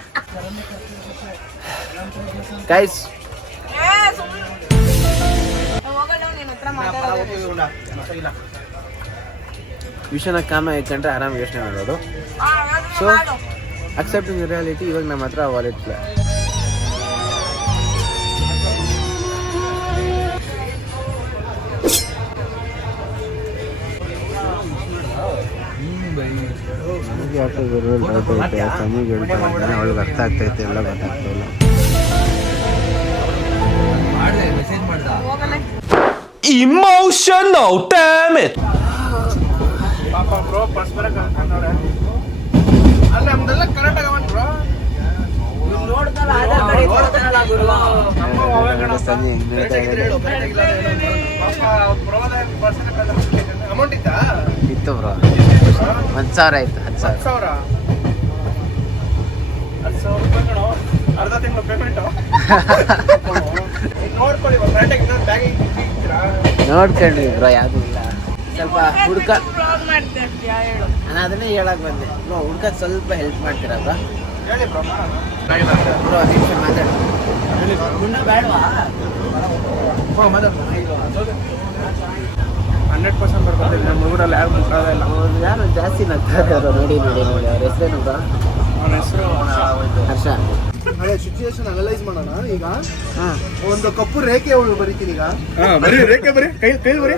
ಗೈಸ್. ವಿಷಯನ ಕಾಮ ಇಟ್ಕೊಂಡ್ರೆ ಆರಾಮ್ ಯೋಚನೆ ಮಾಡೋದು. So accepting reality. ಇವಾಗ ನಮ್ಮ ಹತ್ರ ವಾಲೆಟ್ ಇಲ್ಲ. ಕಮ್ಮಿಗೆ ಹೇಳ್ತಾ ಇದ್ದಾನೆ, ಅವಳಿಗೆ ಅರ್ಥ ಆಗ್ತೈತೆ, ಎಲ್ಲ ಗೊತ್ತಾಗ್ತಾ ಇಲ್ಲ. Emotional, damn it! ಪಾಪ ಬ್ರೋ ಪರಸ್ಪರ ಕಳ್ಕೊಂಡವ್ರೆ. ಅಲ್ಲ ನಮ್ದೆಲ್ಲ ಕರೆಕ್ಟ್ ಆಗವನ್ ಬ್ರೋ. ನೋಡ್ದಲ್ಲ ಆಧಾರ್ ಕಾರ್ಡ್ ಇಟ್ಕೊಳ್ತಾನಲ್ಲ ಗುರು. ನಮ್ಮ ಅವೇಗಣ ಸಂಜೆ ಹೆಂಗ್ ಹೇಳ್ತಾ ಇದ್ದಾರೆ. ಅಮೌಂಟ್ ಇತ್ತಾ? ಇತ್ತು ಬ್ರೋ, 10,000 ಆಯ್ತು. 10,000 ರೂಪಾಯಿ ಕಣೋ, ಅರ್ಧ ತಿಂಗಳು ಪೇಮೆಂಟ್. ನೋಡ್ಕೊಳ್ಳಿ ಕರೆಕ್ಟಾಗಿ ಇನ್ನೊಂದು ಬ್ಯಾಗಿಂಗ್ ನೋಡ್ಕೊಂಡ್ರಿ ಬ್ರೋ ಯಾವ್ದು ಇಲ್ಲ ಸ್ವಲ್ಪ ಹುಡ್ಕ ಬ್ಲಾಗ್ ಮಾಡ್ತಾ ಇರ್ತೀಯಾ ಹೇಳು. ನಾನು ಅದನ್ನೇ ಹೇಳಕ್ ಬಂದೆ ಬ್ರೋ ಹುಡ್ಕ ಸ್ವಲ್ಪ ಹೆಲ್ಪ್ ಮಾಡ್ತೀರಾ ಬ್ರೋ ಹೇಳಿ ಬ್ರೋ ಬ್ರೋ ನಿಮಿಷ ಮಾತಾಡಿ ಬೇಡವಾ 100% ಬರ್ಬೋದು ನಮ್ಮ ಊರಲ್ಲಿ ಯಾರು ಮುಖಾದ ಇಲ್ಲ. ಯಾರು ಜಾಸ್ತಿ ನಗ್ತಾರೆ ಅವರು ನೋಡಿ ಅವ್ರ ಹೆಸರೇನು ಬ್ರೋ ಅವನ ಹೆಸರು ಹರ್ಷ ಅದೇ ಸಿಚುವೇಶನ್ ಅನಲೈಸ್ ಮಾಡೋಣ. ಈಗ ಹಾಂ ಒಂದು ಕಪ್ಪು ರೇಖೆ ಬರೀತೀನಿ ಈಗ. ಬರೀ ರೇಖೆ ಬರೀ ಕೈ ಬರೀ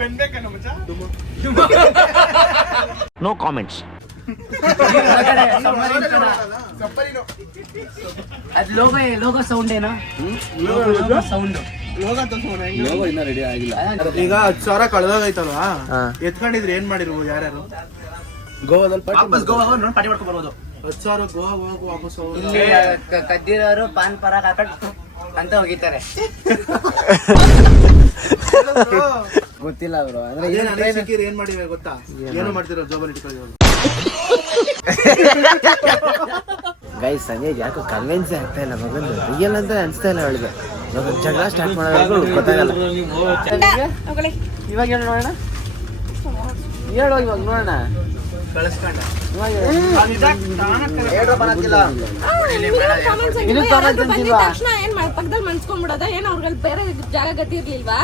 ಪೆನ್ ಬೇಕೇನು ಮಚ್ಚ? No comments. ಸಪ್ಪರಿನೋ ಅದು ಲೋಗೋ ಸೌಂಡ್ ಏನೋ ಸೌಂಡ್ ಲೋಗ ಅಂತ ಇನ್ನೂ ರೆಡಿ ಆಗಿಲ್ಲ. ಈಗ 10,000 ಕಳೆದೋಗೈತಲ್ವಾ, ಎತ್ಕೊಂಡಿದ್ರೆ ಏನ್ ಮಾಡಿರ್ಬೋದು ಯಾರ್ಯಾರು? ಗೋವಾದಲ್ಲಿ ಗೋವಾ ಪಾರ್ಟಿ ಮಾಡ್ಕೊಂಡು ಬರ್ಬೋದು. 10,000 ಗೋವಾ ಹೋಗು ವಾಪಸ್ ಇಲ್ಲಿ ಕದ್ದಿರೋರು ಪಾನ್ ಪರಾಗ ಹಾಕೊಂಡು ಅಂತ ಹೋಗಿದ್ದಾರೆ. ಗೊತ್ತಿಲ್ಲ ಬ್ರೋ ಅಂದ್ರೆ ಏನ್ ಮಾಡಿದ್ರೆ ಗೊತ್ತಾ? ಏನು ಮಾಡ್ತಿರೋ ಜೋಬಲ್ಲಿ ಇಟ್ಕೊಳ್ಳಿ. ಗೈಸ್ ಸಂಜೆ ಯಾಕೋ ಕನ್ವಿನ್ಸ್ ಆಗ್ತಾ ಇಲ್ಲ ಮಗಂದು ರಿಯಲ್ ಅಂತ ಅನ್ಸ್ತಾ ಇಲ್ಲ ಅವಳಿಗೆ. ಜಗಳ ಸ್ಟಾರ್ಟ್ ಮಾಡೋದು ಗೊತ್ತಾಗಲ್ಲ. ಇವಾಗ ಹೇಳಿ ನೋಡೋಣ, ಹೇಳೋ ಇವಾಗ ನೋಡೋಣ. ತಕ್ಷಣ ಏನ್ ಪಕ್ಕದಲ್ಲಿ ಮನ್ಸ್ಕೊಂಡ್ಬಿಡೋದ? ಏನ್ ಅವ್ರಲ್ಲಿ ಬೇರೆ ಜಾಗ ಗತಿ ಇರ್ಲಿಲ್ವಾ?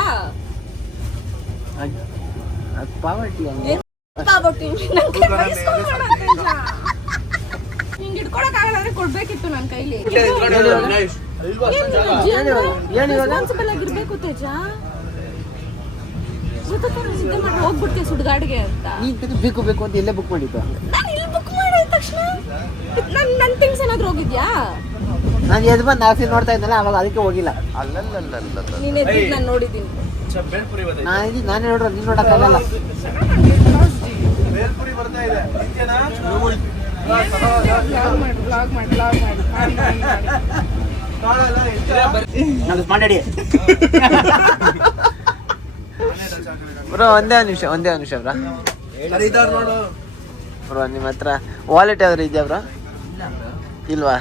ಪಾವರ್ಟಿ ಹಿಂಗ್ ಇಟ್ಕೊಳಕ್ ಆಗಲ್ಲ ಅಂದ್ರೆ ಕೊಡ್ಬೇಕಿತ್ತು ನನ್ ಕೈಲಿ. ರೆಸ್ಪಾನ್ಸಿಬಲ್ ಆಗಿರ್ಬೇಕು ತೇಜ. ಹೋಗ್ಬಿಡ್ತೀವಿ ಸುಡ್ಗಾಡ್ಗೆ ಅಂತ. ಬೇಕು ಅಂತ ಎಲ್ಲೇ ಬುಕ್ ಮಾಡಿದ್ದು? ನಾನು ಇಲ್ಲಿ ಬುಕ್ ಮಾಡಿದ ತಕ್ಷಣ ನನ್ ಥಿಂಗ್ಸ್ ಏನಾದ್ರು ಹೋಗಿದ್ಯಾ? ನಾನು ಎದ್ ಬಂದು ನಾಲ್ಕು ನೋಡ್ತಾ ಇದ್ದಲ್ಲ ಅವಾಗ ಅದಕ್ಕೆ ಹೋಗಿಲ್ಲ. ನೀನ್ ಎದ್ದಿದ್ ನಾನು ನೋಡಿದ್ದೀನಿ. ನಾನೇ ನೋಡ್ರ ನೀನ್ ನೋಡಕ್ಕಾಗಲ್ಲ. ಬೇಲ್ಪುರಿ ಬರ್ತಾ ಇದೆ. ಬ್ರೋ ಒಂದೇ ನಿಮಿಷ ಬ್ರೋ. ನೋಡು ಬ್ರೋ ನಿಮ್ಮ ಹತ್ರ ವಾಲೆಟ್ ಯಾವ್ದು ಇದೆಯಾ ಬ್ರೋ? ಇಲ್ವಾ?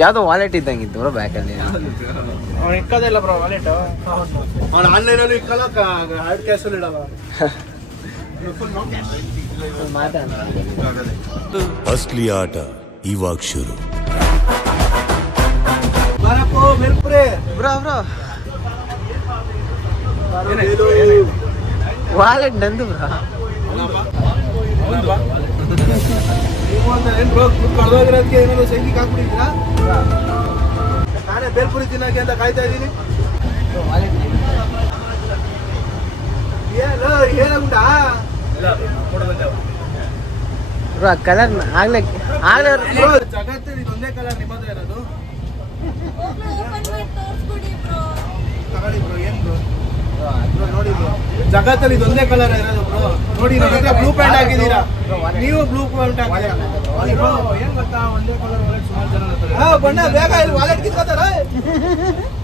ಯಾವ್ದೋ ವಾಲೆಟ್ ಇದ್ದಂಗಿತ್ತು ಬ್ರೋ ಬ್ಯಾಕಲ್ಲಿ. ಅವ್ನು ಇಕ್ಕದಿಲ್ಲ ಬ್ರೋ ವಾಲೆಟ್. ಅವ್ನು ಆನ್ಲೈನಲ್ಲಿ ಇಕ್ಕಲ್ಲ, ಹಾರ್ಡ್ ಕ್ಯಾಶಲ್ಲಿ ಇಡಲ್ಲ. ಅಸ್ಲಿ ಆಟ ಇವಾಗ ಶುರು. ಬ್ರೋ ವಾಲೆಟ್ ನಂದು ಬ್ರೋ. ಏನ್ ಬ್ರೋ ಕಳೆದೋಗಿರೋದಕ್ಕೆ ಏನಾದ್ರು ಸೈನಿಕ್ ಹಾಕ್ಬಿಟ್ಟಿದ್ದೀರಾ? ನಾನೇ ಬೇಲ್ಪುರಿ ತಿನ್ನಕ್ಕೆ ಅಂತ ಕಾಯ್ತಾ ಇದ್ದೀನಿ. ಏನಾಗುಂಟಾ ಬ್ರೋ ಕಲರ್ ಆಗ್ಲೇ ಜಗತ್ತಲ್ಲಿ ಇದೊಂದೇ ಕಲರ್ ನಿಮ್ಮ ಹತ್ರ ಇರೋದು. ತಗೊಳ್ಳಿ ಬ್ರೋ. ಏನ್ ಬ್ರೋ ನೋಡಿ ಬ್ರೋ, ಜಗತ್ತಲ್ಲಿ ಇದೊಂದೇ ಕಲರ್ ಇರೋದು ಬ್ರೋ. ನೋಡಿ ನನ್ನ ಹತ್ರ ಬ್ಲೂ ಪ್ಯಾಂಟ್ ಹಾಕಿದ್ದೀರಾ, ನೀವು ಬ್ಲೂ ಪ್ಯಾಂಟ್ ಹಾಕಿದ್ದೀರಾ. ಏನ್ ಗೊತ್ತಾ, ಒಂದೇ ಕಲರ್ ವಾಲೆಟ್ ಸುಮಾರು ಜನ ಇರ್ತಾರೆ. ಬಣ್ಣ ಬೇಗ ಇಲ್ಲಿ ವಾಲೆಟ್ ಕಿತ್ಕೋತಾರ.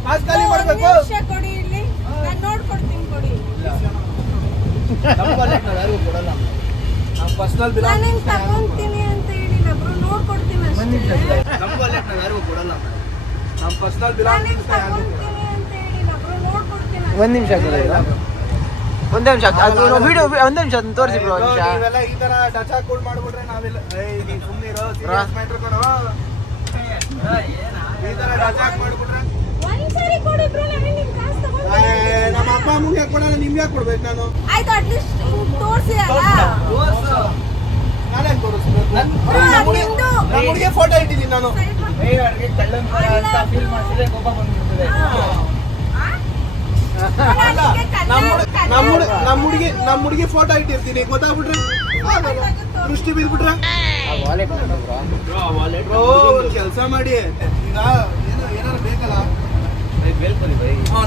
ಕಾಸು ಖಾಲಿ ಮಾಡ್ಬೇಕು. ಕೊಡಿ ಇಲ್ಲಿ, ನಾನು ನೋಡ್ಕೊಡ್ತೀನಿ ಕೊಡಿ. ನಮ್ಮ ವಾಲೆಟ್ ನಾವು ಯಾರಿಗೂ ಕೊಡಲ್ಲ. ನಮ್ಮ ಪರ್ಸನಲ್ ಬಿಲ್ ನಾನು ಹಿಂಗ್ ತಗೊಂತೀನಿ ಅಂತ ಹೇಳಿಲ್ಲ ಬ್ರೋ, ನೋಡ್ಕೊಡ್ತೀನಿ ಅಷ್ಟೇ. ನಮ್ಮ ವಾಲೆಟ್ ನಾವು ಯಾರಿಗೂ ಕೊಡಲ್ಲ. ನಮ್ಮ ಪರ್ಸನಲ್ ಬಿಲ್ ನಾನು ಹಿಂಗ್ ತಗೊಂತೀನಿ ಅಂತ ಹೇಳಿಲ್ಲ ಬ್ರೋ, ನೋಡ್ಕೊಡ್ತೀನಿ ಅಷ್ಟೇ. ಒಂದ್ ನಿಮಿಷ ಒಂದೇ ನಿಮಿಷ ವಿಡಿಯೋ ಒಂದೇ ನಿಮಿಷ ತೋರಿಸಿ ಬ್ರೋ. ನೀವೆಲ್ಲ ಈ ತರ ಟಚ್ ಹಾಕೊಂಡು ಮಾಡ್ಬಿಟ್ರೆ ನಾವೆಲ್ಲ ನೀವ್ ಸುಮ್ಮನೆ ಇರೋ ಸೀರಿಯಸ್ ಮ್ಯಾಟರ್ ಕೊಡೋ. ಈ ತರ ಟಚ್ ಹಾಕಿ ಮಾಡ್ಬಿಟ್ರೆ ಒಂದ್ಸರಿ ಕೊಡಿ ಬ್ರೋ, ನಾನು ನಿಮ್ ಕಾಸು ತಗೊಂಡು ನಮ್ಮ ಅಪ್ಪ ಅಮ್ಮಗೆ ಯಾಕೆ ಕೊಡಲ್ಲ, ನಿಮ್ಗೆ ಯಾಕೆ ಕೊಡ್ಬೇಕು ನಾನು? ಆಯ್ತು, ಅಟ್ಲೀಸ್ಟ್ ತೋರಿಸಿ ಅಲ್ಲ. ನಾನೇ ತೋರಿಸ್ಬೇಕು. ನಮ್ಮ ಹುಡುಗಿ ಫೋಟೋ ಇಟ್ಟಿದ್ದೀನಿ ನಾನು. ನಮ್ಮ ಹುಡುಗಿ ಫೋಟೋ ಇಟ್ಟಿರ್ತೀನಿ, ಗೊತ್ತಾಗ್ಬಿಟ್ರೆ ದೃಷ್ಟಿ ಬಿದ್ಬಿಟ್ರೆ ಕೆಲಸ ಮಾಡಿ. ಈಗ ಏನಾರು ಬೇಕಲ್ಲ.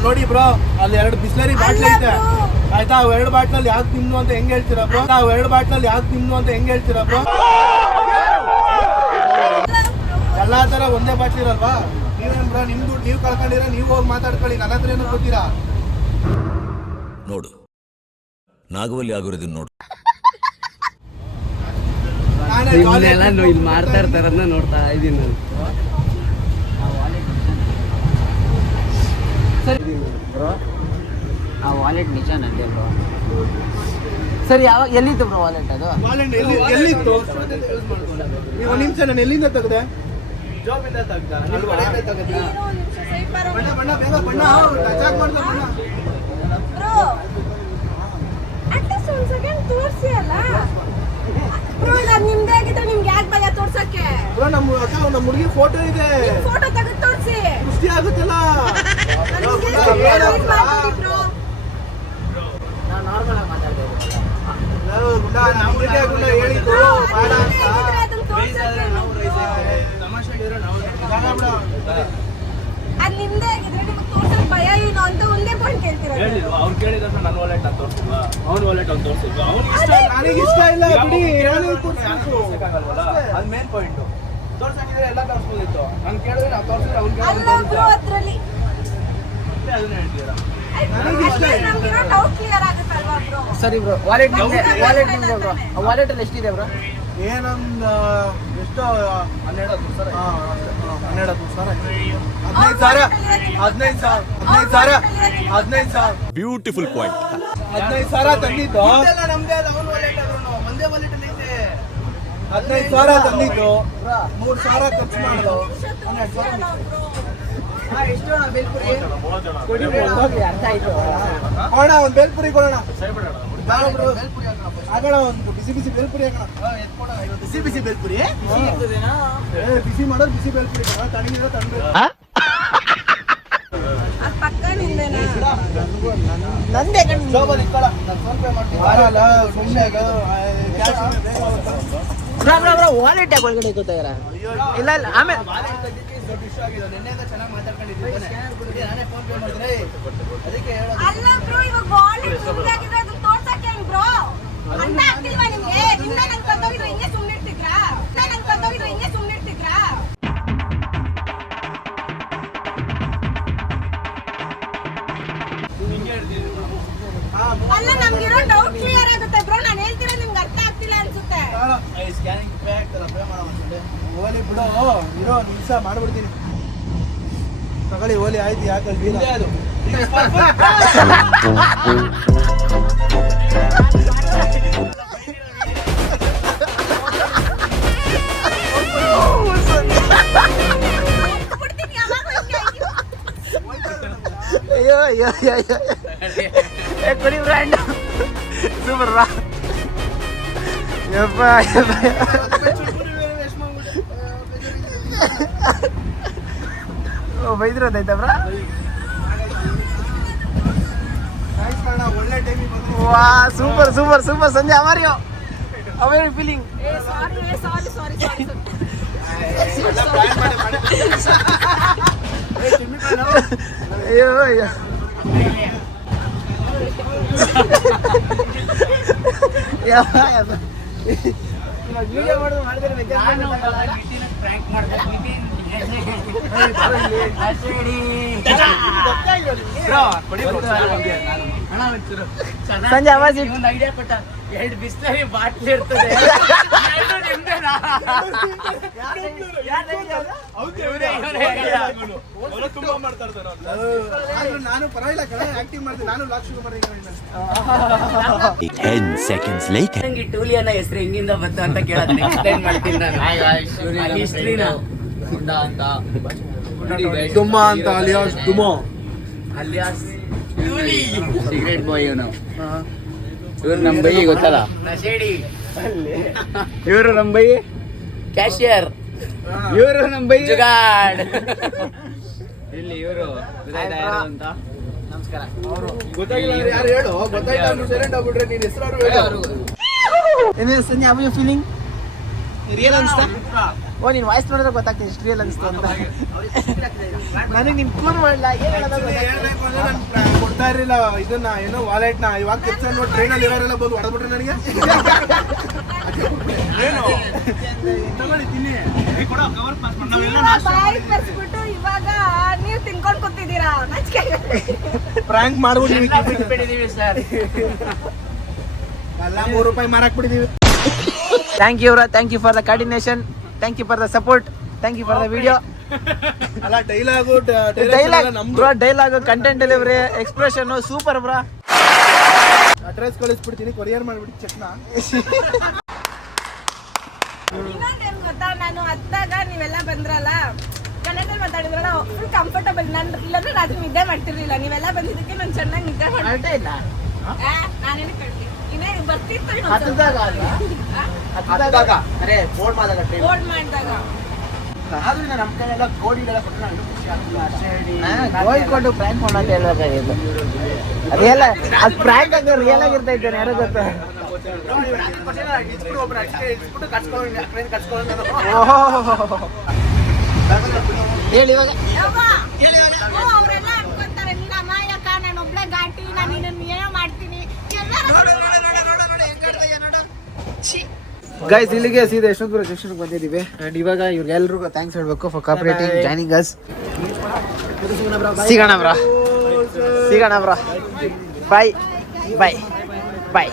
ನೋಡಿ ಬ್ರೋ, ಅಲ್ಲಿ 2 ಬಿಸ್ಲರಿ ಬಾಟ್ಲಿ ಐತೆ ಆಯ್ತಾ? ಅವು 2 ಬಾಟ್ಲಲ್ಲಿ ಯಾವ್ದು ತಿನ್ನು ಅಂತ ಹೆಂಗ್ ಹೇಳ್ತೀರಾ ಬ್ರೋ? ಅವು 2 ಬಾಟ್ಲಲ್ಲಿ ಯಾವ್ದು ತಿನ್ನು ಅಂತ ಹೆಂಗ್ ಹೇಳ್ತೀರಾ ಬ್ರೋ? ಎಲ್ಲಾ ತರ ಒಂದೇ ಬಾಟ್ಲಿ ಇರಲ್ವಾ? ನೀವೇನ್ ಬ್ರೋ, ನಿಮ್ದು ನೀವು ಕಳ್ಕೊಂಡಿರ, ನೀವು ಹೋಗಿ ಮಾತಾಡ್ಕೊಳ್ಳಿ. ನನ್ನ ಹತ್ರ ಏನೋ ಗೊತ್ತೀರಾ? ನೋಡು ನಾಗವಲ್ಲಿ ಆಗಿರೋದನ್ನ ನೋಡು. ಇಲ್ಲಿ ಮಾಡ್ತಾ ಇರ್ತಾರನ್ನ ನೋಡ್ತಾ ಇದ್ದೀನಿ ನಾನು. ಬ್ರೋ ಆ ವಾಲೆಟ್ ನಿಜ ನಂದೆ ಬ್ರೋ. ಸರಿ ಯಾವಾಗ ಎಲ್ಲಿತ್ತು ಬ್ರೋ ವಾಲೆಟ್ ಅದು? ಎಲ್ಲಿತ್ತು? ನೀವು ಒಂದು ನಿಮಿಷ, ನಾನು ಎಲ್ಲಿಂದ ತೆಗೆದೆ? ಜಾಬಿಂದ ತೆಗ್ದ. ಬಣ್ಣ ಬಣ್ಣ ಬೇಗ ಬಣ್ಣ ಟಚಾಕ್ ಮಾಡ್ದ ಬಣ್ಣ. ಬ್ರೋ ಅಟ್ಲೀಸ್ಟ್ ಒಂದು ಸೆಕೆಂಡ್ ತೋರಿಸಿ ಅಲ್ಲ ಬ್ರೋ. ಅದು ನಿಮ್ದೇ ಆಗಿದ್ರೆ ನಿಮ್ಗೆ ಯಾಕೆ ಭಯ ತೋರ್ಸಕ್ಕೆ? ಬ್ರೋ ನಮ್ಮ ಹುಡುಗಿ ಫೋಟೋ ಇದೆ, ಫೋಟೋ ತೆಗೆದು ತೋರಿಸಿ. ಖುಷಿ ಆಗುತ್ತಲ್ಲ. ನಾವು ನಾರ್ಮಲ್ ಆಗಿ ಮಾತಾಡ್ತಾ ಹೇಳಿದ್ದು ಬೇಡ ಅಂತ. ಅದು ನಿಮ್ದೇ ಆಗಿದ್ರೆ ನಿಮ್ಗೆ ತೋರ್ಸಕ್ ಭಯ ಏನು ಅಂತ ಒಂದೇ ಪಾಯಿಂಟ್ ಕೇಳ್ತಿರೋದು. ಅವ್ರು ಕೇಳಿದ್ರೆ ನನ್ನ ವಾಲೆಟ್ ಅಂತ ತೋರಿಸಿಲ್ವಾ, ಅವ್ನ ವಾಲೆಟ್ ಅಂತ ತೋರಿಸಿಲ್ವಾ, ನನಗೆ ಇಷ್ಟ ಇಲ್ಲ ಬಿಡಿ. ಅದು ಮೇನ್ ಪಾಯಿಂಟ್. ತೋರ್ಸಂಗಿದ್ರೆ ಎಲ್ಲ ತೋರಿಸ್ಬೋದಿತ್ತು. ನಾನು ಕೇಳಿದ್ರೆ ನಾವು ತೋರಿಸಿದ್ರೆ ಅವ್ನು ಅಲ್ಲ ಬ್ರೋ, ಅದ್ರಲ್ಲಿ ಅದನ್ನ ಹೇಳ್ತೀರಾ? ನಮ್ಗಿರೋ ಡೌಟ್ ಕ್ಲಿಯರ್ ಆಗುತ್ತಲ್ವಾ ಬ್ರೋ? ಸರಿ ಬ್ರೋ, ವಾಲೆಟ್ ನಿಮ್ದೆ ಬ್ರೋ. ಆ ವಾಲೆಟ್ ಅಲ್ಲಿ ಎಷ್ಟಿದೆ ಬ್ರೋ? ಏನೊಂದು ಎಷ್ಟೋ 12 ಸಾವಿರ. 12 ಸಾವಿರ, 15 ಸಾವಿರ, 15 ಸಾವಿರ, 15 ಸಾವಿರ, ಬ್ಯೂಟಿಫುಲ್ ಪಾಯಿಂಟ್. 15 ಸಾವಿರ ತಂದಿದ್ದು. ನಮ್ದೇ ಅಲ್ಲ, ಅವ್ನ ವಾಲೆಟ್ ಆದ್ರೂ ಒಂದೇ ವಾಲೆಟ್ ಅಲ್ಲಿ ಐತೆ. 15 ಸಾವಿರ ತಂದಿದ್ದು, 3 ಸಾವಿರ ಖರ್ಚು ಮಾಡಿದ್ರು. ಅರ್ಥ ಆಯ್ತು. ಕೊಡೋಣ, ಒಂದು ಬೇಲ್ಪುರಿ ಕೊಡೋಣ. ಆಗೋಣ, ಒಂದು ಬಿಸಿ ಬಿಸಿ ಬೇಲ್ಪುರಿ ಹಾಕೋಣ. ಬಿಸಿ ಬಿಸಿ ಬೇಲ್ಪುರಿ, ಬಿಸಿ ಮಾಡೋದು ಬಿಸಿ ಬೇಲ್ಪುರಿ. ತಣ್ಣಗಿರೋ ತಣ್ಣಗೆ. ಅದು ಪಕ್ಕ ನಿಮ್ದೇನಾ? ನಂದೇ ಶೋಭನ್ ಇಟ್ಕೊಳ, ನಾನು ಫೋನ್ ಪೇ ಮಾಡ್ತೀನಿ. ಬರಲ್ಲ ಸುಮ್ಮನೆ ಕ್ಯಾಶ್ ಬೇಗ ಆಗುತ್ತೆ. ಬ್ರೋ ವಾಲೆಟ್ ಯಾಕೆ ಒಳಗಡೆ ಗೊತ್ತಾಗಿರ? ಇಲ್ಲ ಇಲ್ಲ ಆಮೇಲೆ ದೊಡ್ಡ ಇಶ್ಯೂ ಆಗಿದೆ. ನಿನ್ನೆಯಿಂದ ಚೆನ್ನಾಗಿ ಮಾತಾಡ್ಕೊಂಡಿದ್ದೀನಿ. ನಾನೇ ಫೋನ್ ಪೇ ಮಾಡಿದ್ರೆ ಅದಕ್ಕೆ ಹೇಳೋದು. ಅಲ್ಲ ಬ್ರೋ, ಇವಾಗ ವಾಲೆಟ್ ನಿಮ್ದೇ ಆಗಿದ್ರೆ ಅದನ್ನ ತೋರ್ಸಕ್ಕೆ ಹೆಂಗ್ ಬ್ರೋ? ಅಂತ ಆಗ್ತಿಲ್ವಾ ನಿಮ್ಗೆ? ನಿಮ್ದೆ ನಂಗೆ ಕರ್ತೋಗಿದ್ರೆ ಹಿಂಗೆ ಸುಮ್ಮನೆ ಇರ್ತಿದ್ರಾ? ನಂಗೆ ಕರ್ತೋಗಿದ್ರೆ ಹಿಂಗೆ ಸುಮ್ಮನೆ ಇರ್ತಿದ್ರಾ? ಅಲ್ಲ, ನಮ್ಗಿರೋ ಡೌಟ್ ಕ್ಲಿಯರ್ ಆಗುತ್ತೆ ಬ್ರೋ. ನಾನು ಹೇಳ್ತಿರೋ ನಿಮ್ಗೆ ಅರ್ಥ ಆಗ್ತಿಲ್ಲ ಅನ್ಸುತ್ತೆ. ಸ್ಕ್ಯಾನಿಂಗ್ ಪೇ ಆಗ್ತಲ್ಲ, ಪೇ ಮಾಡೋಣ. ಓಲಿ ಬಿಡು, ಇರೋ ನಿಮಿಷ ಮಾಡ್ಬಿಡ್ತೀನಿ. ತಗೊಳ್ಳಿ ಓಲಿ, ಆಯ್ತು. ಯಾಕಲ್ಲಿ ಅದು ಬಿಡ್ತೀನಿ ಯಾವಾಗ್ಲೂ ಹಿಂಗೆ ಆಯ್ತು. ಅಯ್ಯೋ ಅಯ್ಯೋ ಅಯ್ಯೋ ಕೊಡಿ ಬ್ರ್ಯಾಂಡ್ ಸೂಪರ್ ರಾ. ಯಪ್ಪ ಬೈದಿರೋದೈತ ಬ್ರಾ? ಒಳ್ಳೆ ಟೈಮಿಗೆ ಬಂದು ವಾ ಸೂಪರ್ ಸೂಪರ್ ಸೂಪರ್ ಸಂಜೆ. ಅವರ್ ಫೀಲಿಂಗ್? ಸಾರಿ ಅಯ್ಯೋ ಅಯ್ಯೋ ವಿಡಿಯೋ ಮಾಡೋದು ಮಾಡಿದ್ರೆ ಸಂಜೆ ಆವಾಜ್ ಒಂದು ಐಡಿಯಾ ಕೊಟ್ಟ. 2 ಬಿಸ್ಲರಿ ಬಾಟ್ಲಿ ಇರ್ತದೆ. ತುಂಬಾ ಮಾಡ್ತಾ ಇರ್ತಾರೆ. ನಾನು ಪರವಾಗಿಲ್ಲ ಕಡೆ ಆಕ್ಟಿಂಗ್ ಮಾಡ್ತೀನಿ. ನಾನು ಲಾಕ್ ಶುರು ಮಾಡಿ 10 seconds later. ನಂಗೆ ಟೂಲಿಯನ್ನ ಹೆಸರು ಹೆಂಗಿಂದ ಬಂತು ಅಂತ ಕೇಳೋದನ್ನ ಎಕ್ಸ್ಪ್ಲೈನ್ ಮಾಡ್ತೀನಿ ನಾನು. ಹಿಸ್ಟ್ರಿನ ತುಮ್ಮ ಅಂತ ಅಲಿಯಾಸ್ ತುಮೋ ಅಲಿಯಾಸ್ ಟೂಲಿ ಸಿಗರೇಟ್ ಬಾಯ್ ಇವನು. ಇವ್ರು ನಮ್ಮ ಬೈ ಗೊತ್ತಲ್ಲ, ನಶೇಡಿ. ಇವರು ನಮ್ಮ ಬೈ ಕ್ಯಾಶಿಯರ್. ಇವರು ನಮ್ಮ ಬೈ ಜುಗಾಡ್. ಇಲ್ಲಿ ಇವರು ಅಂತ. ನಮಸ್ಕಾರ. ಗೊತ್ತಾಗಿಲ್ಲ ಅಂದ್ರೆ ಯಾರು ಹೇಳು. ಗೊತ್ತಾಯ್ತು ಅಂದ್ರೆ ಸೈಲೆಂಟ್ ಆಗ್ಬಿಟ್ರೆ ನೀನ್ ಹೆಸರು ಹೇಳು. ಏನಿದೆ ಸಂಜೆ ಯಾವ ಫೀಲಿಂಗ್? ರಿಯಲ್ ಅನ್ಸ್ತಾ? ಓ ನಿನ್ ವಾಯ್ಸ್ ನೋಡಿದ್ರೆ ಗೊತ್ತಾಗ್ತದೆ ಎಷ್ಟು ರಿಯಲ್ ಅನ್ಸ್ತು ಅಂತ. ನನಗೆ ನಿನ್ ಕ್ಲೂನ್ ಮಾಡಲ್ಲ ಏನ್ ಹೇಳೋದು ಹೇಳ್ಬೇಕು ಅಂದ್ರೆ ನಾನು ಕೊಡ್ತಾ ಇರಲಿಲ್ಲ ಇದನ್ನ, ಏನೋ ವಾಲೆಟ್ ನ. ಇವಾಗ ಕೆಲಸ ನೋಡಿ ಟ್ರೈನಲ್ಲಿ ಇರೋರೆಲ್ಲ ಬಂದು ಹೊಡೆದ್ಬಿಟ್ರೆ ನನಗೆ. ಏನು ತಗೊಳ್ಳಿ ತಿನ್ನಿ. ಬಾಯಿ ಕರ್ಸ್ಬಿಟ್ಟು ಇವಾಗ ನೀವ್ ತಿನ್ಕೊಂಡ್ ಕೂತಿದ್ದೀರಾ. ಪ್ರಾಂಕ್ ಮಾಡ್ಬಿಟ್ಟು ಸರ್ ಎಲ್ಲ 3 ರೂಪಾಯಿ ಮಾರಾಕ್ ಬಿಟ್ಟಿದೀವಿ. Thank you for the coordination, thank you for the support, thank you for the video. ಅಲ್ಲ ಡೈಲಾಗು ಡೈಲಾಗ್ ನಮ್ದು bro, dialogue, content delivery, expression super bro. Address ಕಳಿಸ್ಬಿಡ್ತೀನಿ, ಕೊರಿಯರ್ ಮಾಡ್ಬಿಟ್ಟು ಚೆಕ್ನ. ಇನ್ನೊಂದೇನ್ ಗೊತ್ತಾ, ನಾನು ಹತ್ತಾಗ ನೀವೆಲ್ಲ ಬಂದ್ರಲ್ಲ, ಕನ್ನಡದಲ್ಲಿ ಮಾತಾಡಿದ್ರಲ್ಲ, ಫುಲ್ ಕಂಫರ್ಟಬಲ್. ನಾನು ಇಲ್ಲಾಂದ್ರೆ ರಾತ್ರಿ ನಿದ್ದೆ ಮಾಡ್ತಿರ್ಲಿಲ್ಲ. ನೀವೆಲ್ಲ ಬಂದಿದ್ದಕ್ಕೆ ನಾನು ಚೆನ್ನಾಗಿ ನಿದ್ದೆ ಮಾಡ್ತೀನಿ. ಇಲ್ಲ ನಾನೇನು ಕಳ್ತೀನಿ. ಇನ್ನೇ ಬರ್ತಿತ್ತು ಹತ್ತದಾಗ ಅಲ್ಲ, ಹತ್ತದಾಗ ಅರೆ ಫೋನ್ ಮಾಡಿದಾಗ ಬೋರ್ಡ್ ಮಾಡಿದಾಗ. ಆದ್ರೂ ನಮ್ಮ ಕೈಯೆಲ್ಲ ಗೋಡಿಗೆಲ್ಲ ಕೊಟ್ಟು ನಾನು ಖುಷಿ ಆಗ್ತಿಲ್ಲ. ಗೋಲ್ಡ್ ಕೊಟ್ಟು ಪ್ರ್ಯಾಂಕ್ ಮಾಡೋದು ಹೇಳೋದಾಗಿಲ್ಲ. ಅದೆಲ್ಲ ಅದು ಪ್ರ್ಯಾಂಕ್ ಆಗಿ ರಿಯಲ್ ಆಗಿರ್ತಾ ಇದ್ದೇನೆ, ಯಾರೋ ಗೊತ್ತಾ. ಹೇಳಿ ಇವಾಗ. ಅವರೆಲ್ಲ ಅನ್ಕೊಂತಾರೆ ನೀನ್ ಅಮಾಯಕ, ನಾನು ಒಬ್ಳೆ ಘಾಟಿ, ನಾನು ನಿನ್ನ ಏನೋ ಮಾಡ್ತೀನಿ. ಗೈಸ್, ಇಲ್ಲಿಗೆ ಸೀದಾ ಯಶವಂತಪುರ ಜಂಕ್ಷನ್ಗೆ ಬಂದಿದ್ದೀವಿ. ಅಂಡ್ ಇವಾಗ ಇವ್ರಿಗೆಲ್ರಿಗೂ ಥ್ಯಾಂಕ್ಸ್ ಹೇಳ್ಬೇಕು ಫಾರ್ ಕಾಪರೇಟಿಂಗ್, ಜಾಯ್ನಿಂಗ್ ಅಸ್. ಸಿಗೋಣ ಬ್ರಾ, ಸಿಗೋಣ bro. Bye bye bye.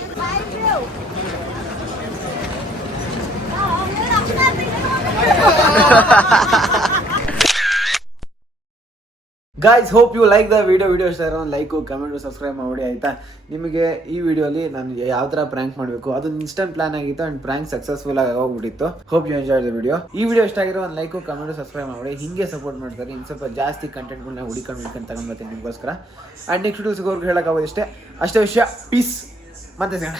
Guys, hope you like the video ಇಷ್ಟ ಇರೋ ಲೈಕು, ಕಮೆಂಟು, ಸಬ್ಸ್ಕ್ರೈಬ್ ಮಾಡಿ ಆಯಿತಾ. ನಿಮಗೆ ಈ ವಿಡಿಯೋಲಿ ನಾನು ಯಾವ ಥರ ಪ್ರ್ಯಾಂಕ್ ಮಾಡಬೇಕು ಅದೊಂದು ಇನ್ಸ್ಟೆಂಟ್ ಪ್ಲಾನ್ ಆಗಿತ್ತು ಆ್ಯಂಡ್ ಪ್ರ್ಯಾಂಕ್ ಸಕ್ಸಸ್ಫುಲ್ ಆಗಿ ಹೋಗ್ಬಿಟ್ಟಿತ್ತು. Hope you enjoy the video. ಈ ವಿಡಿಯೋ ಇಷ್ಟ ಆಗಿರೋ ಒಂದು ಲೈಕು, ಕಮೆಂಟು, ಸಬ್ಸ್ಕ್ರೈಬ್ ಮಾಡಿ. ಹಿಂಗೆ ಸಪೋರ್ಟ್ ಮಾಡ್ತಾರೆ. ಇನ್ನು ಸ್ವಲ್ಪ ಜಾಸ್ತಿ ಕಂಟೆಂಟ್ಗಳನ್ನ ಹುಡುಕೊಂಡು ತಗೊಂಡ್ಬರ್ತೀನಿ ನಿಮಗೋಸ್ಕರ. ಆ್ಯಂಡ್ ನೆಕ್ಸ್ಟ್ ವಿಡಿಯೋ ಸಿಗೋರ್ಗೆ ಹೇಳೋಕ್ಕಾಗೋದು ಅಷ್ಟೇ ವಿಷಯ. ಪೀಸ್. ಮತ್ತೆ ಸಿಗೋಣ.